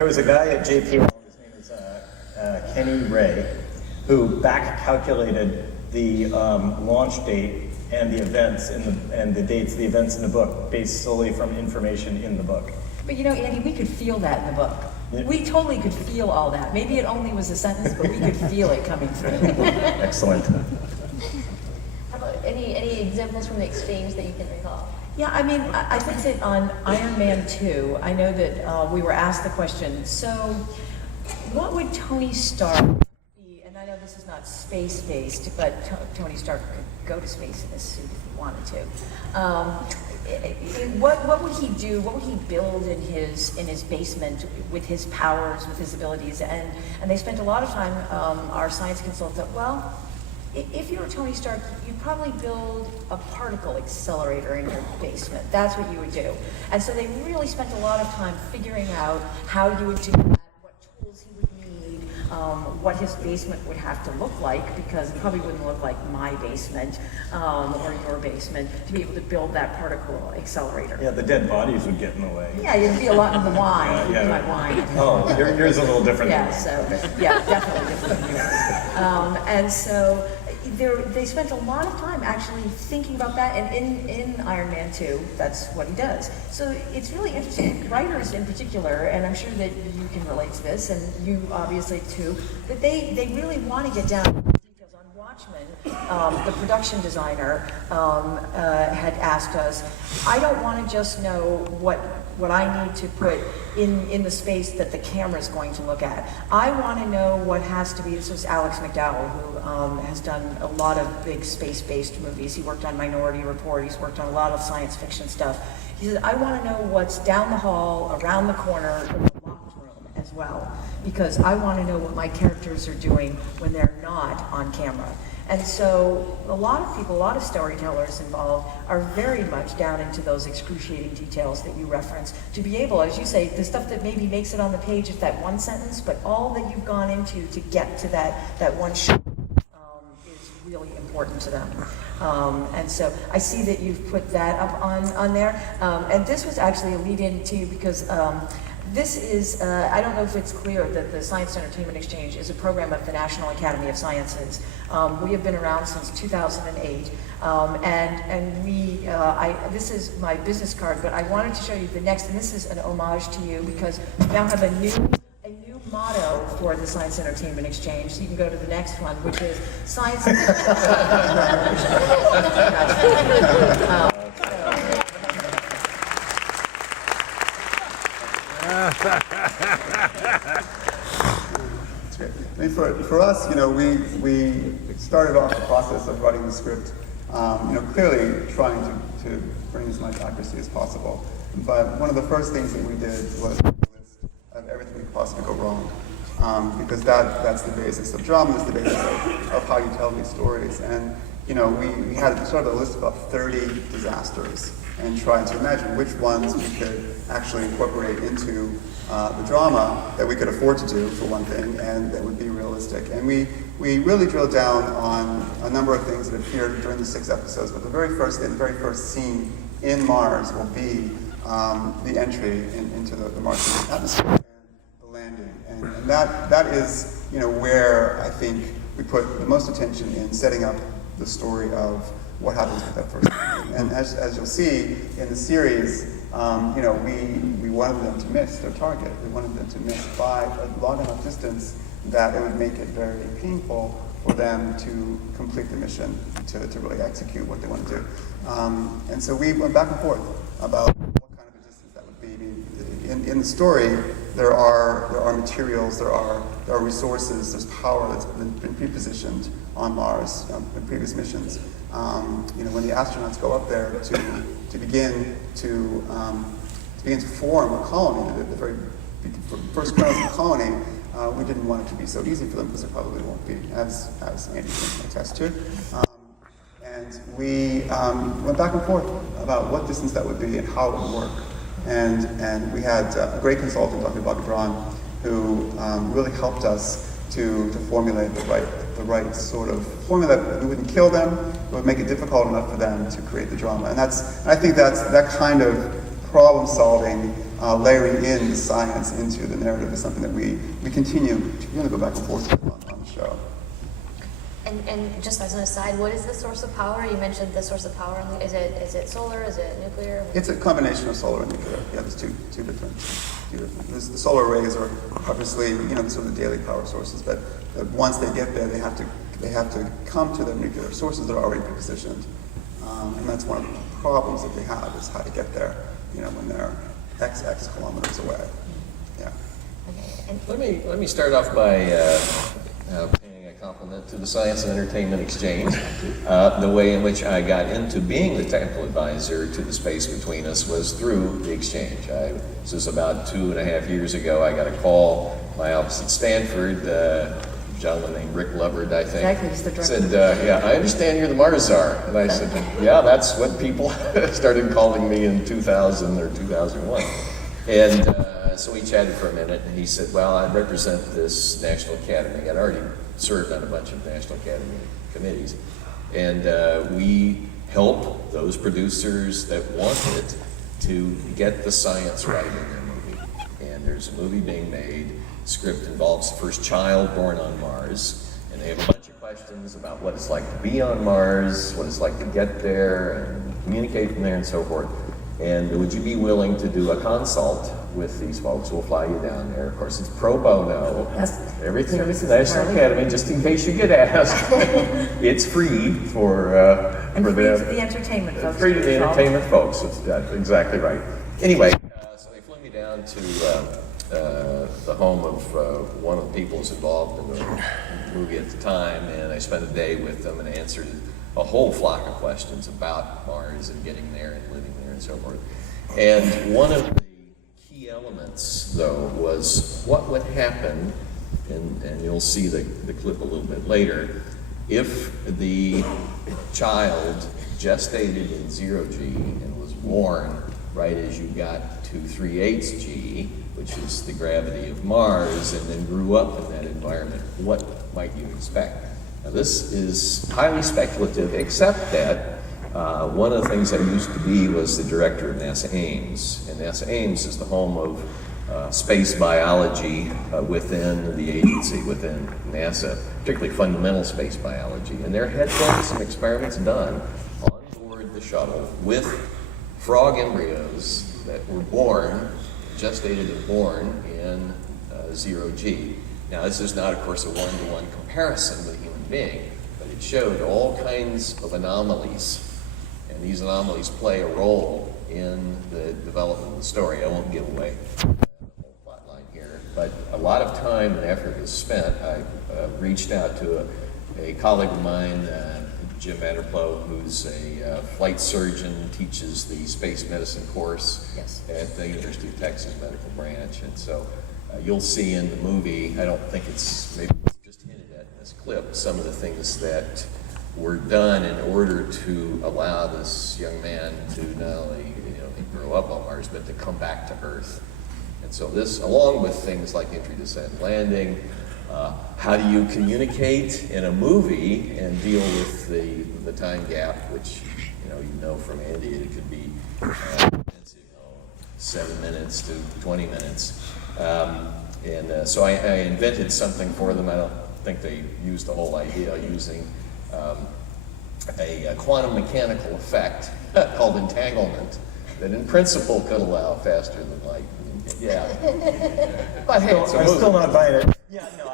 There was a guy at JPL, his name is Kenny Ray, who back calculated the launch date and the events and the dates, the events in the book, based solely from information in the book. But you know, Andy, we could feel that in the book. Yeah. We totally could feel all that. Maybe it only was a sentence, but we could feel it coming through. Excellent. How about any examples from the exchange that you can recall? Yeah, I mean, I think that on Iron Man 2, I know that we were asked the question, so what would Tony Stark be? And I know this is not space-based, but Tony Stark could go to space in this suit if he wanted to. What would he do? What would he build in his basement with his powers, with his abilities? And they spent a lot of time, our science consultants said, well, if you were Tony Stark, you'd probably build a particle accelerator in your basement. That's what you would do. And so they really spent a lot of time figuring out how you would do that, what tools he would need, what his basement would have to look like, because it probably wouldn't look like my basement or your basement, to be able to build that particle accelerator. Yeah, the dead bodies would get in the way. Yeah, it'd be a lot in the wine. Yeah. My wine. Oh, yours is a little different. Yeah, so, yeah, definitely different than yours. And so they spent a lot of time actually thinking about that, and in Iron Man 2, that's what he does. So it's really interesting. Writers in particular, and I'm sure that you can relate to this, and you obviously too, that they really want to get down to the details. On Watchmen, the production designer had asked us, I don't want to just know what I need to put in the space that the camera is going to look at. I want to know what has to be. This was Alex McDowell, who has done a lot of big space-based movies. He worked on Minority Report. He's worked on a lot of science fiction stuff. He said, I want to know what's down the hall, around the corner, in the locked room as well, because I want to know what my characters are doing when they're not on camera. And so a lot of people, a lot of storytellers involved are very much down into those excruciating details that you reference to be able, as you say, the stuff that maybe makes it on the page is that one sentence, but all that you've gone into to get to that one shot is really important to them. And so I see that you've put that up on there. And this was actually a lead-in to you because this is, I don't know if it's clear that the Science Entertainment Exchange is a program of the National Academy of Sciences. We have been around since 2008, and this is my business card, but I wanted to show you the next, and this is an homage to you because we now have a new motto for the Science Entertainment Exchange. So you can go to the next one, which is Science. That's great. I mean, for us, we started off the process of writing the script, clearly trying to bring as much accuracy as possible. But one of the first things that we did was a list of everything that could possibly go wrong, because that's the basis of drama, it's the basis of how you tell these stories. And we had sort of a list of about 30 disasters and tried to imagine which ones we could actually incorporate into the drama that we could afford to do, for one thing, and that would be realistic. And we really drilled down on a number of things that appeared during the 6 episodes, but the very first scene in Mars will be the entry into the Martian atmosphere and the landing. And that is where I think we put the most attention in setting up the story of what happens with that first landing. And as you'll see in the series, we wanted them to miss their target. We wanted them to miss by a long enough distance that it would make it very painful for them to complete the mission, to really execute what they want to do. And so we went back and forth about what kind of a distance that would be. In the story, there are materials, there are resources, there's power that's been pre-positioned on Mars in previous missions. When the astronauts go up there to begin to form a colony, the very first kernels of the colony, we didn't want it to be so easy for them because it probably won't be, as Andy can attest to. And we went back and forth about what distance that would be and how it would work. And we had a great consultant, Dr. Bobby Braun, who really helped us to formulate the right sort of formula that wouldn't kill them, but would make it difficult enough for them to create the drama. And I think that kind of problem solving layering in science into the narrative is something that we continue to really go back and forth with on the show. And just as an aside, what is the source of power? You mentioned the source of power. Is it solar? Is it nuclear? It's a combination of solar and nuclear. Yeah, there's two different. The solar arrays are obviously, sort of the daily power sources, but once they get there, they have to come to the nuclear sources that are already positioned, and that's one of the problems that they have is how to get there, when they're X kilometers away. Yeah. Okay. And Let me start off by paying a compliment to the Science and Entertainment Exchange. The way in which I got into being the technical advisor to the Space Between Us was through the exchange. This was about 2.5 years ago. I got a call, my office at Stanford, a gentleman named Rick Lovard, I think. Exactly, he's the director. Said, yeah, I understand you're the Mars czar. And I said, yeah, that's what people started calling me in 2000 or 2001. And so we chatted for a minute, and he said, well, I represent this National Academy. I'd already served on a bunch of National Academy committees. And we help those producers that want it to get the science right in their movie. And there's a movie being made. The script involves the first child born on Mars. And they have a bunch of questions about what it's like to be on Mars, what it's like to get there, and communicate from there, and so forth. And would you be willing to do a consult with these folks? We'll fly you down there. Of course, it's pro bono. Yes. Everything is Services the National entirely Academy, just in case you get asked. It's free for And free them. to the entertainment folks. Free to the as well. entertainment folks. That's exactly right. Anyway, so they flew me down to the home of one of the people who's involved in the movie at the time, and I spent a day with them and answered a whole flock of questions about Mars and getting there and living there and so forth. And one of the key elements, though, was what would happen, and you'll see the clip a little bit later, if the child gestated in 0G and was born right as you got to 3/8 G, which is the gravity of Mars, and then grew up in that environment, what might you expect? Now, this is highly speculative, except that one of the things I used to be was the director of NASA Ames. And NASA Ames is the home of space biology within the agency, within NASA, particularly fundamental space biology. And there had been some experiments done on board the shuttle with frog embryos that were born, gestated and born in 0G. Now, this is not, of course, a one-to-one comparison with a human being, but it showed all kinds of anomalies, and these anomalies play a role in the development of the story. I won't give away the whole plot line here, but a lot of time and effort is spent. I reached out to a colleague of mine, Jim Vanderploe, who's a flight surgeon, teaches the space medicine course Yes. at the University of Texas Medical Branch, and so you'll see in the movie, I don't think it's maybe just hinted at in this clip, some of the things that were done in order to allow this young man to not only grow up on Mars, but to come back to Earth. And so this, along with things like entry, descent, landing, how do you communicate in a movie and deal with the time gap, which you know from Andy, it could be 7 minutes to 20 minutes. So I invented something for them. I don't think they used the whole idea, using a quantum mechanical effect called entanglement that in principle could allow faster than light. Yeah. But hey, it's a I'm movie. still not buying it. Yeah, no,